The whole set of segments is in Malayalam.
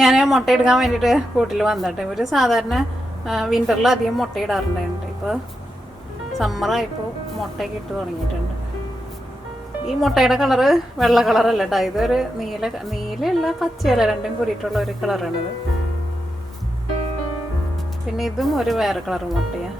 ഞാൻ മുട്ടയെടുക്കാൻ വേണ്ടിയിട്ട് കൂട്ടിൽ വന്നിട്ട് ഇവർ സാധാരണ വിൻ്ററിൽ അധികം മുട്ടയിടാറുണ്ടായിട്ടുണ്ട്. ഇപ്പോൾ സമ്മറായപ്പോൾ മുട്ടയൊക്കെ ഇട്ട് തുടങ്ങിയിട്ടുണ്ട്. ഈ മുട്ടയുടെ കളറ് വെള്ള കളറല്ല കേട്ടോ, ഇതൊരു നീലയല്ല പച്ചയല്ല, രണ്ടും കൂടിയിട്ടുള്ള ഒരു കളറാണിത്. പിന്നെ ഇതും ഒരു വേറെ കളർ മുട്ടയാണ്.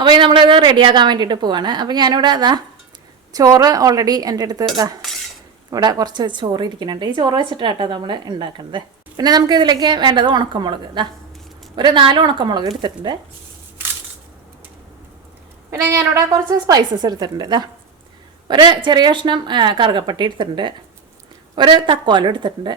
അപ്പോൾ നമ്മളിത് റെഡിയാക്കാൻ വേണ്ടിയിട്ട് പോവാണ്. അപ്പോൾ ഞാനിവിടെ അതാ ചോറ് ഓൾറെഡി എൻ്റെ അടുത്ത് ഇതാ ഇവിടെ കുറച്ച് ചോറ് ഇരിക്കുന്നുണ്ട്. ഈ ചോറ് വെച്ചിട്ടാട്ടോ നമ്മൾ ഉണ്ടാക്കുന്നത്. പിന്നെ നമുക്ക് ഇതിലേക്ക് വേണ്ടത് ഉണക്കമുളക്. ഇതാ ഒരു 4 ഉണക്കമുളക് എടുത്തിട്ടുണ്ട്. പിന്നെ ഞാനിവിടെ കുറച്ച് സ്പൈസസ് എടുത്തിട്ടുണ്ട്. ഇതാ ഒരു ചെറിയ കഷ്ണം കറുകപ്പട്ടി എടുത്തിട്ടുണ്ട്, ഒരു തക്കോലം എടുത്തിട്ടുണ്ട്,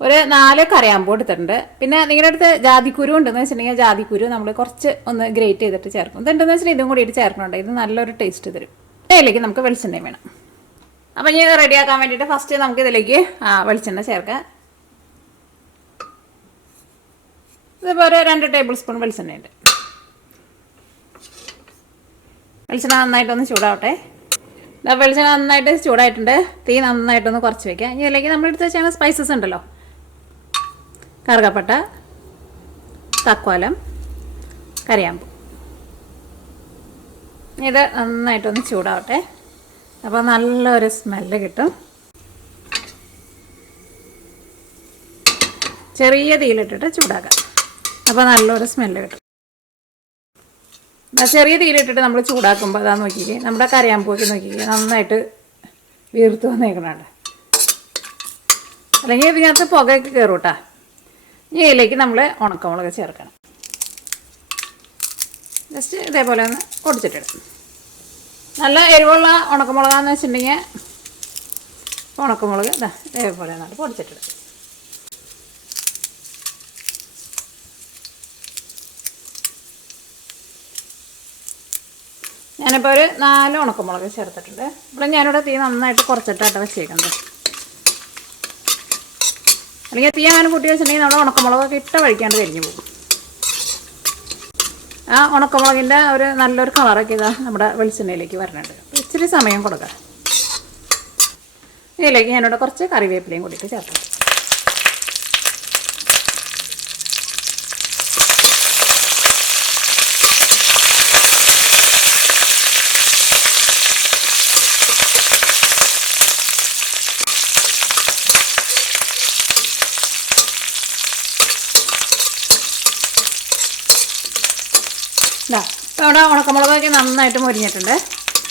ഒരു 4 കരയാമ്പൂ എടുത്തിട്ടുണ്ട്. പിന്നെ നിങ്ങളുടെ അടുത്ത് ജാതിക്കുരു ഉണ്ടെന്ന് വെച്ചിട്ടുണ്ടെങ്കിൽ ജാതിക്കുരു നമ്മൾ കുറച്ച് ഒന്ന് ഗ്രേറ്റ് ചെയ്തിട്ട് ചേർക്കും. ഇതുണ്ടെന്ന് വെച്ചിട്ടുണ്ടെങ്കിൽ ഇതും കൂടിയിട്ട് ചേർക്കണുണ്ട്. ഇത് നല്ലൊരു ടേസ്റ്റ് തരും. ഇതിലേക്ക് നമുക്ക് വെളിച്ചെണ്ണ വേണം. അപ്പം ഇനി റെഡിയാക്കാൻ വേണ്ടിയിട്ട് ഫസ്റ്റ് നമുക്ക് ഇതിലേക്ക് വെളിച്ചെണ്ണ ചേർക്കാം. ഇതിപ്പോൾ ഒരു 2 ടേബിൾ സ്പൂൺ വെളിച്ചെണ്ണയുണ്ട്. വെളിച്ചെണ്ണ നന്നായിട്ടൊന്ന് ചൂടാവട്ടെ. വെളിച്ചെണ്ണ നന്നായിട്ട് ചൂടായിട്ടുണ്ട്. തീ നന്നായിട്ടൊന്ന് കുറച്ച് വയ്ക്കുക. ഇനി ഇതിലേക്ക് നമ്മൾ എടുത്ത് വെച്ചാൽ സ്പൈസസ് ഉണ്ടല്ലോ, കറുകപ്പട്ട, തക്കോലം, കരയാമ്പൂ. ഇത് നന്നായിട്ടൊന്ന് ചൂടാവട്ടെ. അപ്പോൾ നല്ലൊരു സ്മെല്ല് കിട്ടും. ചെറിയ തീയിലിട്ടിട്ട് ചൂടാക്കാം. അപ്പോൾ നല്ലൊരു സ്മെല്ല് കിട്ടും. ചെറിയ തീയിലിട്ടിട്ട് നമ്മൾ ചൂടാക്കുമ്പോൾ അതാ നോക്കിക്കേ, നമ്മുടെ കരയാമ്പൂക്ക് നോക്കിക്കേ നന്നായിട്ട് വീർത്ത് വന്നേക്കണുണ്ട്. അല്ലെങ്കിൽ ഇതിനകത്ത് പുകയൊക്കെ കയറും കേട്ടോ. ഇനി ഇതിലേക്ക് നമ്മൾ ഉണക്കമുളക് ചേർക്കണം. ജസ്റ്റ് ഇതേപോലെ ഒന്ന് പൊടിച്ചിട്ടിടും. നല്ല എരിവുള്ള ഉണക്കമുളകാന്ന് വെച്ചിട്ടുണ്ടെങ്കിൽ ഉണക്കമുളക് ഇതാ ഇതേപോലെ നല്ല പൊടിച്ചിട്ടിടും. ഞാനിപ്പോൾ ഒരു 4 ഉണക്കമുളക് ചേർത്തിട്ടുണ്ട്. ഇവിടെ ഞാനിവിടെ തീ നന്നായിട്ട് കുറച്ചിട്ടായിട്ട് വെച്ചേക്കുന്നത്. അല്ലെങ്കിൽ തീ അങ്ങനെ കൂട്ടി വെച്ചിട്ടുണ്ടെങ്കിൽ നമ്മുടെ ഉണക്കമുളകൊക്കെ ഇട്ട വഴിക്കാണ്ട് കരിഞ്ഞു പോകും. ആ ഉണക്കമുളകിൻ്റെ ഒരു നല്ലൊരു കളറൊക്കെ ഇതാ നമ്മുടെ വെളിച്ചെണ്ണയിലേക്ക് വരണുണ്ട്. ഇച്ചിരി സമയം കൊടുക്കുക. ഇതിലേക്ക് ഞാനിവിടെ കുറച്ച് കറിവേപ്പിലയും കൂടിയിട്ട് ചേർക്കാം. ഇപ്പോൾ ഇവിടെ ഉണക്കമുളകൊക്കെ നന്നായിട്ട് മുരിഞ്ഞിട്ടുണ്ട്.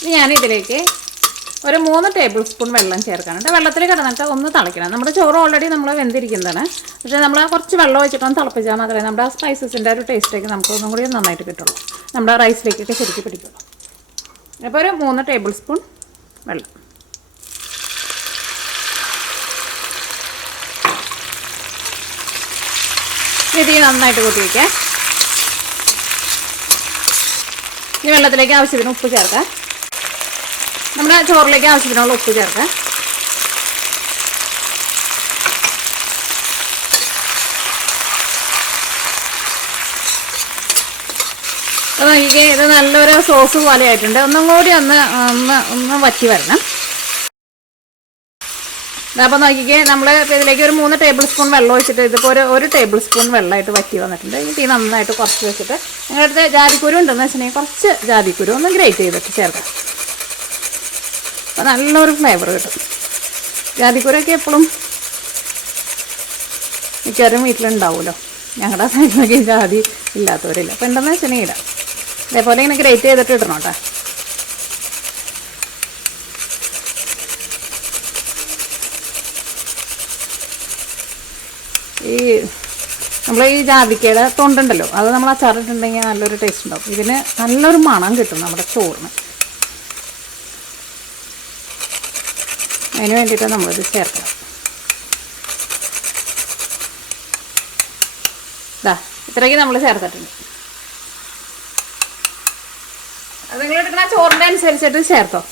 ഇനി ഞാനിതിലേക്ക് ഒരു 3 ടേബിൾ സ്പൂൺ വെള്ളം ചേർക്കാനുണ്ട്. വെള്ളത്തിൽ കിടന്നിട്ട് ഒന്ന് തിളയ്ക്കണം. നമ്മുടെ ചോറ് ഓൾറെഡി നമ്മൾ വെന്തിരിക്കുന്നതാണ്. പക്ഷേ നമ്മൾ കുറച്ച് വെള്ളം ഒഴിച്ചിട്ടൊന്ന് തിളപ്പിച്ചാൽ മാത്രമേ നമ്മുടെ ആ സ്പൈസസിൻ്റെ ഒരു ടേസ്റ്റേക്ക് നമുക്ക് ഒന്നും കൂടി നന്നായിട്ട് കിട്ടുള്ളൂ. നമ്മുടെ റൈസിലേക്കൊക്കെ ശരിക്കും പിടിക്കുള്ളൂ. അപ്പോൾ ഒരു 3 ടേബിൾ സ്പൂൺ വെള്ളം. ഇത് നന്നായിട്ട് കൂട്ടി വയ്ക്കാം. ഈ വെള്ളത്തിലേക്ക് ആവശ്യത്തിന് ഉപ്പ് ചേർക്കാം. നമ്മുടെ ചോറിലേക്ക് ആവശ്യത്തിനുള്ള ഉപ്പ് ചേർക്കാം. അപ്പോൾ നോക്കിക്കേ, ഇത് നല്ലൊരു സോസ് പോലെ ആയിട്ടുണ്ട്. ഒന്നും കൂടി ഒന്ന് വറ്റി വരണം. അപ്പോൾ നോക്കിക്കേ, നമ്മൾ ഇതിലേക്ക് ഒരു 3 ടേബിൾ സ്പൂൺ വെള്ളം ഒഴിച്ചിട്ട് ഇതിപ്പോൾ ഒരു ടേബിൾ സ്പൂൺ വെള്ളമായിട്ട് വറ്റി വന്നിട്ടുണ്ട്. ഈ തീ നന്നായിട്ട് കുറച്ച് വെച്ചിട്ട് നിങ്ങളുടെ അടുത്ത് ജാതിക്കുരു ഉണ്ടെന്ന് വെച്ചിട്ടുണ്ടെങ്കിൽ കുറച്ച് ജാതിക്കുരു ഒന്ന് ഗ്രേറ്റ് ചെയ്തിട്ട് ചേർക്കാം. അപ്പോൾ നല്ലൊരു ഫ്ലേവർ കിട്ടും. ജാതിക്കുരൊക്കെ എപ്പോഴും മിക്കവാറും വീട്ടിലുണ്ടാവുമല്ലോ. ഞങ്ങളുടെ സൈഡിലൊക്കെ ജാതി ഇല്ലാത്തവരില്ല. അപ്പോൾ എന്താണെന്ന് വെച്ചിട്ടുണ്ടെങ്കിൽ ഇടാം. ഇതേപോലെ ഇങ്ങനെ ഗ്രേറ്റ് ചെയ്തിട്ട് ഇടണം കേട്ടോ. നമ്മൾ ഈ ജാതിക്കയുടെ തൊണ്ടുണ്ടല്ലോ, അത് നമ്മൾ അച്ചാറിട്ടുണ്ടെങ്കിൽ നല്ലൊരു ടേസ്റ്റ് ഉണ്ടാവും. ഇതിന് നല്ലൊരു മണം കിട്ടും നമ്മുടെ ചോറിന്. അതിന് വേണ്ടിയിട്ട് നമ്മളിത് ചേർക്കണം. ഇതാ ഇത്രയ്ക്ക് നമ്മൾ ചേർത്തിട്ടുണ്ട്. അത് നിങ്ങൾ എടുക്കുന്ന ചോറിൻ്റെ അനുസരിച്ചിട്ട് ചേർത്തോ.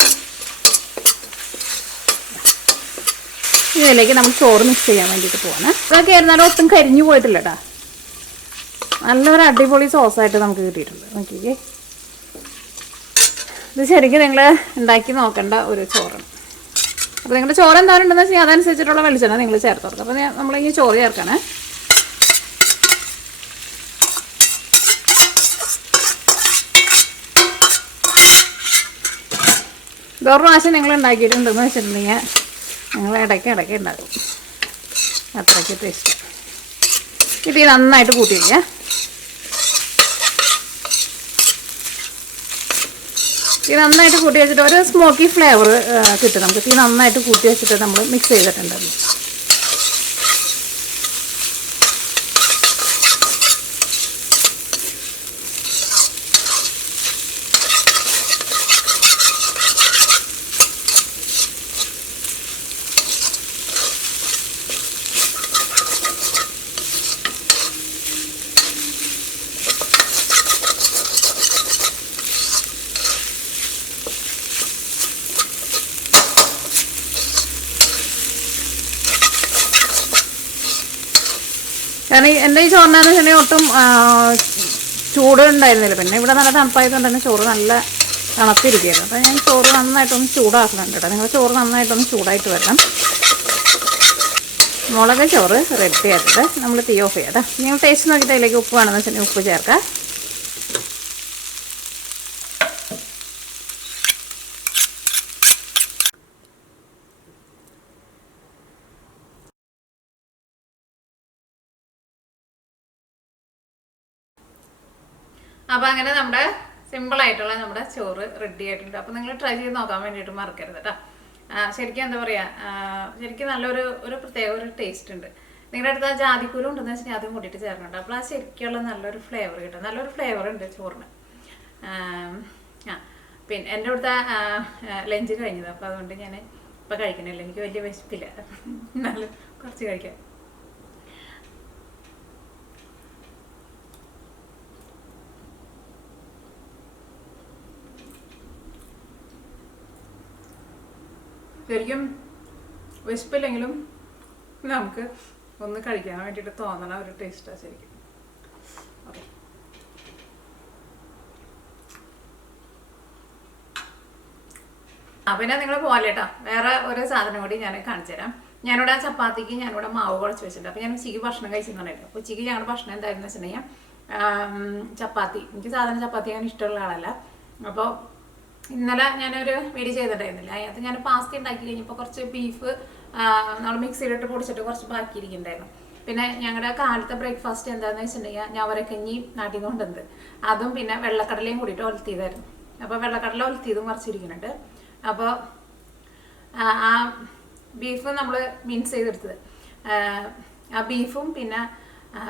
ഇതിലേക്ക് നമ്മൾ ചോറ് മിക്സ് ചെയ്യാൻ വേണ്ടിയിട്ട് പോവാണ്. ഇതൊക്കെ ആയിരുന്നാലും ഒട്ടും കരിഞ്ഞു പോയിട്ടില്ല കേട്ടോ. നല്ലൊരു അടിപൊളി സോസായിട്ട് നമുക്ക് കിട്ടിയിട്ടുണ്ട്. നോക്കിക്കേ, ഇത് ശരിക്കും നിങ്ങൾ ഉണ്ടാക്കി നോക്കേണ്ട ഒരു ചോറാണ്. അപ്പോൾ നിങ്ങളുടെ ചോറ് എന്തായാലും ഉണ്ടെന്ന് വെച്ചാൽ അതനുസരിച്ചിട്ടുള്ള വെളിച്ചെണ്ണ നിങ്ങൾ ചേർത്ത് കൊടുക്കുക. അപ്പോൾ നമ്മളിങ്ങനെ ചോറ് ചേർക്കണേ. വേറൊരു പ്രാവശ്യം നിങ്ങൾ ഉണ്ടാക്കിയിട്ടുണ്ടെന്ന് വെച്ചിട്ടുണ്ടെങ്കിൽ നിങ്ങൾ ഇടയ്ക്ക് ഉണ്ടാക്കും. അത്രയ്ക്ക് ടേസ്റ്റ്. ഇത് നന്നായിട്ട് കൂട്ടിയില്ലേ. ഇത് നന്നായിട്ട് കൂട്ടി വെച്ചിട്ട് ഒരു സ്മോക്കി ഫ്ലേവർ കിട്ടും നമുക്ക്. തീ നന്നായിട്ട് കൂട്ടി വെച്ചിട്ട് നമ്മൾ മിക്സ് ചെയ്തിട്ടുണ്ടല്ലോ. കാരണം എൻ്റെ ഈ ചോറിനാന്ന് വെച്ചിട്ടുണ്ടെങ്കിൽ ഒട്ടും ചൂട് ഉണ്ടായിരുന്നില്ല. പിന്നെ ഇവിടെ നല്ല തണുപ്പായതുകൊണ്ട് തന്നെ ചോറ് നല്ല തണുത്തിരിക്കുകയായിരുന്നു. അപ്പോൾ ഞാൻ ചോറ് നന്നായിട്ടൊന്ന് ചൂടാക്കുന്നുണ്ട് കേട്ടോ. നിങ്ങൾ ചോറ് നന്നായിട്ടൊന്ന് ചൂടായിട്ട് വരണം. മുളക് ചോറ് റെഡി ആയിട്ട് നമ്മൾ തീ ഓഫ് ചെയ്യാം കേട്ടോ. നിങ്ങൾ ടേസ്റ്റ് നോക്കിയിട്ട് അതിലേക്ക് ഉപ്പ് വേണമെന്ന് വെച്ചിട്ടുണ്ടെങ്കിൽ ഉപ്പ് ചേർക്കാം. അപ്പോൾ അങ്ങനെ നമ്മുടെ സിമ്പിളായിട്ടുള്ള നമ്മുടെ ചോറ് റെഡി ആയിട്ടുണ്ട്. അപ്പോൾ നിങ്ങൾ ട്രൈ ചെയ്ത് നോക്കാൻ വേണ്ടിയിട്ട് മറക്കരുത് കേട്ടോ. ശരിക്കും എന്താ പറയുക, ശരിക്കും നല്ലൊരു പ്രത്യേക ഒരു ടേസ്റ്റ് ഉണ്ട്. നിങ്ങളുടെ അടുത്ത് ആ ജാതിക്കൂലും ഉണ്ടെന്ന് വെച്ചാൽ അതും കൂട്ടിയിട്ട് ചേർക്കുന്നുണ്ട്. അപ്പോൾ ആ ശരിക്കുള്ള നല്ലൊരു ഫ്ലേവർ കിട്ടും. നല്ലൊരു ഫ്ലേവർ ഉണ്ട് ചോറിന്. പിന്നെ എൻ്റെ അടുത്ത ലഞ്ച് കഴിഞ്ഞത്. അപ്പോൾ അതുകൊണ്ട് ഞാൻ ഇപ്പം കഴിക്കണില്ല. എനിക്ക് വലിയ വിശപ്പില്ല. എന്നാലും കുറച്ച് കഴിക്കാം. ശരിക്കും വിശപ്പില്ലെങ്കിലും നമുക്ക് ഒന്ന് കഴിക്കാൻ വേണ്ടിയിട്ട് തോന്നണ ഒരു ടേസ്റ്റാണ് ശരിക്കും. ഓക്കെ, പിന്നെ നിങ്ങൾ പോലെ കേട്ടോ. വേറെ ഒരു സാധനം കൂടി ഞാൻ കാണിച്ചു തരാം. ഞാനിവിടെ ചപ്പാത്തിക്ക് ഞാനിവിടെ മാവ് കുഴച്ച് വെച്ചിട്ടുണ്ട്. അപ്പോൾ ഞാൻ ഉച്ചയ്ക്ക് ഭക്ഷണം കഴിച്ചിട്ടുണ്ടായിരുന്നു. അപ്പോൾ ഉച്ചയ്ക്ക് ഞങ്ങളുടെ ഭക്ഷണം എന്തായിരുന്നു വെച്ചിട്ടുണ്ടെങ്കിൽ ചപ്പാത്തി. എനിക്ക് സാധാരണ ചപ്പാത്തി അങ്ങനെ ഇഷ്ടമുള്ള ആളല്ല. അപ്പോൾ ഇന്നലെ ഞാനൊരു വീഡിയോ ചെയ്തിട്ടുണ്ടായിരുന്നില്ല. അതിനകത്ത് ഞാൻ പാസ്ത ഉണ്ടാക്കി കഴിഞ്ഞപ്പോൾ കുറച്ച് ബീഫ് നമ്മൾ മിക്സിയിലിട്ട് പൊടിച്ചിട്ട് കുറച്ച് ബാക്കിയിരിക്കുന്നുണ്ടായിരുന്നു. പിന്നെ ഞങ്ങളുടെ കാലത്തെ ബ്രേക്ക്ഫാസ്റ്റ് എന്താണെന്ന് വെച്ചിട്ടുണ്ടെങ്കിൽ ഞവരക്കഞ്ഞി നാട്ടിൽ നിന്ന് കൊണ്ടുവന്നത്, അതും പിന്നെ വെള്ളക്കടലയും കൂടിയിട്ട് ഒലത്തിയതായിരുന്നു. അപ്പോൾ വെള്ളക്കടല ഒലത്തിയതും കുറച്ചിരിക്കുന്നുണ്ട്. അപ്പോൾ ആ ബീഫ് നമ്മൾ മിൻസ് ചെയ്തെടുത്തത്, ആ ബീഫും പിന്നെ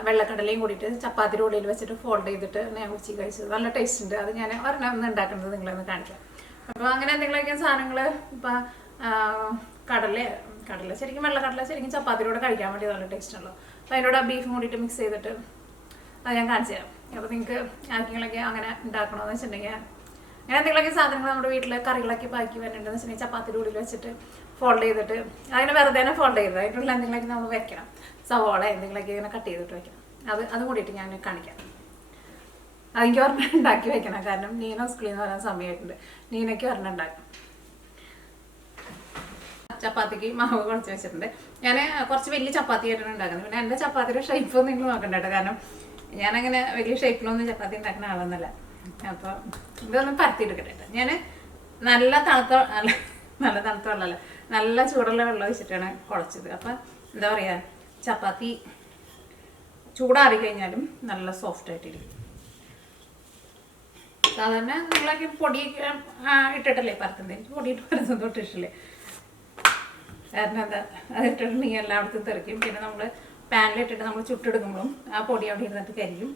വെള്ളക്കടലയും കൂടിയിട്ട് ചപ്പാത്തിയുടെ ഉള്ളിൽ വെച്ചിട്ട് ഫോൾഡ് ചെയ്തിട്ട് ഞാൻ ഉച്ചയ്ക്ക് കഴിച്ചത്. നല്ല ടേസ്റ്റ് ഉണ്ട്. അത് ഞാൻ ഒരെണ്ണം ഒന്ന് ഉണ്ടാക്കുന്നത് നിങ്ങളൊന്ന് കാണിക്കാം. അപ്പോൾ അങ്ങനെ എന്തെങ്കിലുമൊക്കെ സാധനങ്ങൾ ഇപ്പം കടല ശരിക്കും വെള്ളക്കടല ശരിക്കും ചപ്പാത്തിയുടെ കൂടെ കഴിക്കാൻ വേണ്ടി നല്ല ടേസ്റ്റ് ഉള്ളൂ. അപ്പോൾ അതിൻ്റെ ബീഫും കൂടിയിട്ട് മിക്സ് ചെയ്തിട്ട് അത് ഞാൻ കാണിച്ചു തരാം. അപ്പോൾ നിങ്ങൾക്ക് ആർക്കെങ്കിലൊക്കെ അങ്ങനെ ഉണ്ടാക്കണമെന്ന് വെച്ചിട്ടുണ്ടെങ്കിൽ അങ്ങനെ എന്തെങ്കിലുമൊക്കെ സാധനങ്ങൾ നമ്മുടെ വീട്ടിൽ കറികളൊക്കെ ബാക്കി വരേണ്ടതെന്ന് വെച്ചിട്ടുണ്ടെങ്കിൽ ചപ്പാത്തിയുടെ ഉള്ളിൽ വെച്ചിട്ട് ഫോൾഡ് ചെയ്തിട്ട് അതിനെ വെറുതെ തന്നെ ഫോൾഡ് ചെയ്തത് അതിനുള്ള എന്തെങ്കിലുമൊക്കെ നമ്മൾ വെക്കണം. സവോള എന്തെങ്കിലുമൊക്കെ ഇങ്ങനെ കട്ട് ചെയ്തിട്ട് വെക്കണം. അത് കൂടിയിട്ട് ഞാൻ കാണിക്കാം. അതെനിക്ക് ഒരെണ്ണം ഉണ്ടാക്കി വെക്കണം. കാരണം നീന സ്കൂളിൽ നിന്ന് വരാൻ സമയമായിട്ടുണ്ട്. നീനയ്ക്ക് ഒരെണ്ണം ഉണ്ടാക്കും. ചപ്പാത്തിക്ക് മാവ് കുഴച്ച് വെച്ചിട്ടുണ്ട്. ഞാൻ കുറച്ച് വലിയ ചപ്പാത്തി ആയിട്ടാണ് ഉണ്ടാക്കുന്നത്. പിന്നെ എൻ്റെ ചപ്പാത്തിയുടെ ഷേപ്പ് നിങ്ങൾ നോക്കണ്ട കേട്ടോ. കാരണം ഞാനങ്ങനെ വലിയ ഷേപ്പിലൊന്നും ചപ്പാത്തി ഉണ്ടാക്കുന്ന ആളൊന്നുമല്ല. അപ്പോൾ ഇതൊന്നും പരത്തിയെടുക്കട്ടെ. ഞാൻ നല്ല തണുത്ത വെള്ളമല്ല, നല്ല ചൂടുള്ള വെള്ളം ഒഴിച്ചിട്ടാണ് കുഴച്ചത്. അപ്പം എന്താ പറയുക, ചപ്പാത്തി ചൂടാറി കഴിഞ്ഞാലും നല്ല സോഫ്റ്റ് ആയിട്ടിരിക്കും. സാധാരണ നിങ്ങളൊക്കെ പൊടി ഇട്ടിട്ടല്ലേ പരത്തുന്നത്. എനിക്ക് പൊടിയിട്ട് പരത്തുന്നത് തൊട്ട് ഇഷ്ടമല്ലേ. കാരണം എന്താ, അത് ഇട്ടിട്ടുണ്ടെങ്കിൽ എല്ലായിടത്തും തെറിക്കും. പിന്നെ നമ്മൾ പാനിലിട്ടിട്ട് നമ്മൾ ചുട്ടെടുക്കുമ്പോഴും ആ പൊടി അവിടെ ഇരുന്നിട്ട് കരിയും.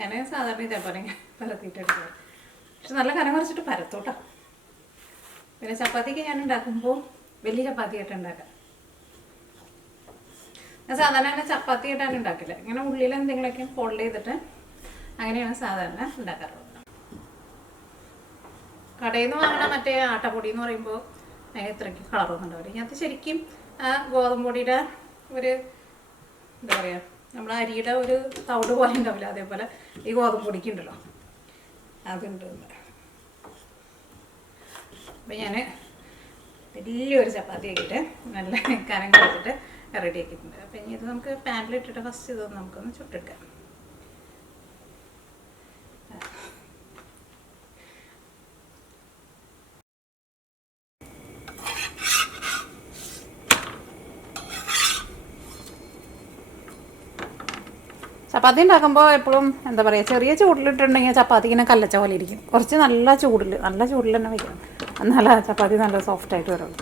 ഞാൻ സാധാരണ ഇതേപോലെ പരത്തിയിട്ട് എടുക്കുക. പക്ഷെ നല്ല കനം കുറച്ചിട്ട് പരത്തോട്ടോ. പിന്നെ ചപ്പാത്തിക്ക് ഞാൻ ഉണ്ടാക്കുമ്പോൾ വലിയ ചപ്പാത്തി ആയിട്ട് ഉണ്ടാക്കാം. ഞാൻ സാധാരണ തന്നെ ചപ്പാത്തി ആയിട്ടാണ് ഉണ്ടാക്കില്ല. ഇങ്ങനെ ഉള്ളിൽ എന്തെങ്കിലുമൊക്കെ ഫോൾഡ് ചെയ്തിട്ട് അങ്ങനെയാണ് സാധാരണ ഉണ്ടാക്കാറുള്ളത്. കടയിൽ നിന്ന് വാങ്ങണ മറ്റേ ആട്ടപ്പൊടി എന്ന് പറയുമ്പോൾ അതിന് ഇത്രയ്ക്ക് കളറൊന്നും ഉണ്ടാവില്ല. ഇതിനകത്ത് ശരിക്കും ഗോതമ്പ് പൊടിയുടെ ഒരു എന്താ പറയുക, നമ്മൾ അരിയുടെ ഒരു തവിട് പോലെ ഉണ്ടാവില്ല, അതേപോലെ ഈ ഗോതമ്പ് പൊടിക്കുണ്ടല്ലോ അതുണ്ട്. അപ്പം ഞാൻ വലിയൊരു ചപ്പാത്തി ആക്കിയിട്ട് നല്ല കനം കൊടുത്തിട്ട് റെഡി ആക്കിയിട്ടുണ്ട്. അപ്പം ഇനി ഇത് നമുക്ക് പാനിലിട്ടിട്ട് ഫസ്റ്റ് ഇതൊന്ന് നമുക്കൊന്ന് ചുട്ടെടുക്കാം. ചപ്പാത്തി ഉണ്ടാക്കുമ്പോൾ എപ്പോഴും എന്താ പറയുക, ചെറിയ ചൂടിലിട്ടുണ്ടെങ്കിൽ ചപ്പാത്തി ഇങ്ങനെ കല്ലച്ച പോലെ ഇരിക്കും. കുറച്ച് നല്ല ചൂടിൽ തന്നെ വയ്ക്കണം, എന്നാലേ ചപ്പാത്തി നല്ല സോഫ്റ്റായിട്ട് വരുള്ളൂ.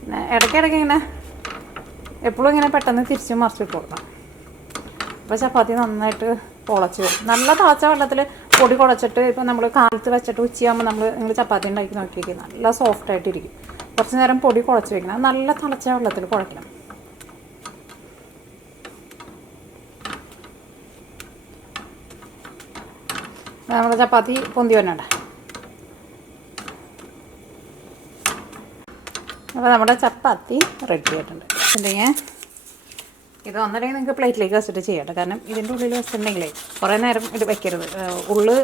പിന്നെ ഇടയ്ക്കിടയ്ക്ക് ഇങ്ങനെ എപ്പോഴും ഇങ്ങനെ പെട്ടെന്ന് തിരിച്ച് മറിച്ചിട്ട് കൊടുക്കണം. അപ്പോൾ ചപ്പാത്തി നന്നായിട്ട് കുളച്ച് വരും. നല്ല തിളച്ച വെള്ളത്തിൽ പൊടി കുളച്ചിട്ട് ഇപ്പോൾ നമ്മൾ കാലത്ത് വെച്ചിട്ട് ഉച്ചയാകുമ്പോൾ നിങ്ങൾ ചപ്പാത്തി ഉണ്ടാക്കി നോക്കിയേക്കും, നല്ല സോഫ്റ്റായിട്ടിരിക്കും. കുറച്ച് നേരം പൊടി കുളച്ച് വയ്ക്കണം, നല്ല തിളച്ച വെള്ളത്തിൽ കുഴക്കണം. നമ്മുടെ ചപ്പാത്തി പൊന്തി വരണണ്ട. അപ്പോൾ നമ്മുടെ ചപ്പാത്തി റെഡി ആയിട്ടുണ്ട്. ഉണ്ടെങ്കിൽ ഇത് ഒന്നല്ലെങ്കിൽ നിങ്ങൾക്ക് പ്ലേറ്റിലേക്ക് വെച്ചിട്ട് ചെയ്യട്ടെ. കാരണം ഇതിൻ്റെ ഉള്ളിൽ വെച്ചിട്ടുണ്ടെങ്കിലേ കുറേ നേരം ഇത് വയ്ക്കരുത്. ഉള്ളു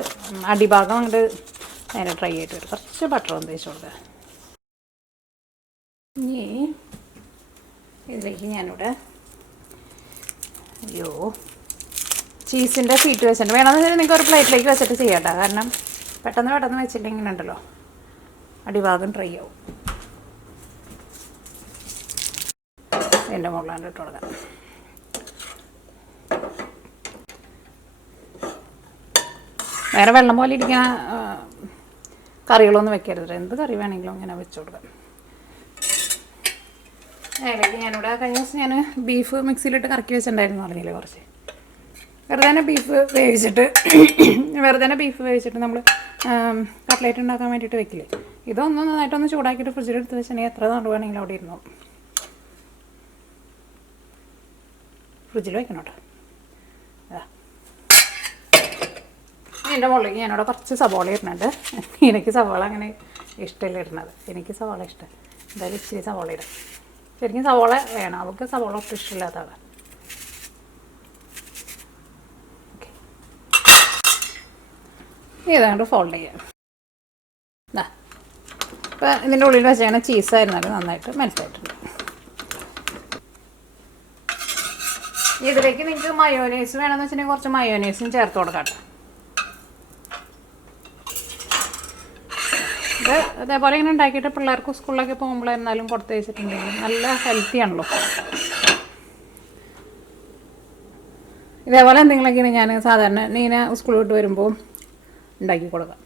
അടിഭാഗം അങ്ങോട്ട് നേരെ ഡ്രൈ ആയിട്ട് വരും. കുറച്ച് ബട്ടർ ഒന്ന് തേച്ച് കൊടുക്കുക. ഇനി ഇതിലേക്ക് ഞാനിവിടെ ചീസിൻ്റെ ഷീറ്റ് വെച്ചിട്ടുണ്ട്. വേണമെന്ന് വെച്ചാൽ നിങ്ങൾക്ക് ഒരു പ്ലേറ്റിലേക്ക് വെച്ചിട്ട് ചെയ്യട്ടെ. കാരണം പെട്ടെന്ന് വെച്ചിട്ടുണ്ടെങ്കിൽ ഉണ്ടല്ലോ അടിഭാഗം ഡ്രൈ ആവും. ഇതിൻ്റെ മുകളിലാണ് ഇട്ട് കൊടുക്കാം. വേറെ വെള്ളം പോലെ ഇരിക്കുന്ന കറികളൊന്നും വെക്കരുത്. എന്ത് കറി വേണമെങ്കിലും ഇങ്ങനെ വെച്ച് കൊടുക്കാം. അതിലേക്ക് ഞാനിവിടെ കഴിഞ്ഞ ദിവസം ഞാൻ ബീഫ് മിക്സിയിലിട്ട് കറക്കി വെച്ചിട്ടുണ്ടായിരുന്നു പറഞ്ഞില്ലേ കുറച്ച്. വെറുതെ ബീഫ് വേവിച്ചിട്ട് നമ്മൾ കട്ട്ലേറ്റ് ഉണ്ടാക്കാൻ വേണ്ടിയിട്ട് വെക്കില്ലേ, ഇതൊന്ന് നന്നായിട്ടൊന്ന് ചൂടാക്കിയിട്ട് ഫ്രിഡ്ജിലെടുത്ത് വെച്ചിട്ടുണ്ടെങ്കിൽ എത്ര നാൾ വേണമെങ്കിലും അവിടെ ഇരുന്നോ. ഫ്രിഡ്ജിൽ വെക്കണം കേട്ടോ. എൻ്റെ മുകളിലേക്ക് ഞാനവിടെ കുറച്ച് സവാള ഇടുന്നുണ്ട്. എനിക്ക് സവാള അങ്ങനെ ഇഷ്ടമില്ല ഇടുന്നത്, എനിക്ക് സവാള ഇഷ്ടം. എന്തായാലും ഇച്ചിരി സവാള ഇടാം. ശരിക്കും സവാള വേണം, അവൾക്ക് സവാള ഒട്ടും ഇഷ്ടമില്ലാത്തതാണ്. ഓക്കെ, ഇതാണ്ട് ഫോൾഡ് ചെയ്യാം. ഇപ്പോൾ ഇതിൻ്റെ ഉള്ളിൽ വെച്ചാൽ ചീസായിരുന്നാലും നന്നായിട്ട് മെൽറ്റായിട്ടുണ്ട്. ഇതിലേക്ക് നിങ്ങൾക്ക് മയോനൈസ് വേണമെന്ന് വെച്ചിട്ടുണ്ടെങ്കിൽ കുറച്ച് മയോനൈസും ചേർത്ത് കൊടുക്കാം. ഇത് അതേപോലെ ഇങ്ങനെ ഉണ്ടാക്കിയിട്ട് പിള്ളേർക്ക് സ്കൂളിലൊക്കെ പോകുമ്പോഴായിരുന്നാലും കൊടുത്ത് വെച്ചിട്ടുണ്ടെങ്കിൽ നല്ല ഹെൽത്തി ആണല്ലോ. ഇതേപോലെ എന്തെങ്കിലുമൊക്കെയാണ് ഞാൻ സാധാരണ നീന സ്കൂളിൽ വിട്ട് വരുമ്പോൾ ഉണ്ടാക്കി കൊടുക്കാം.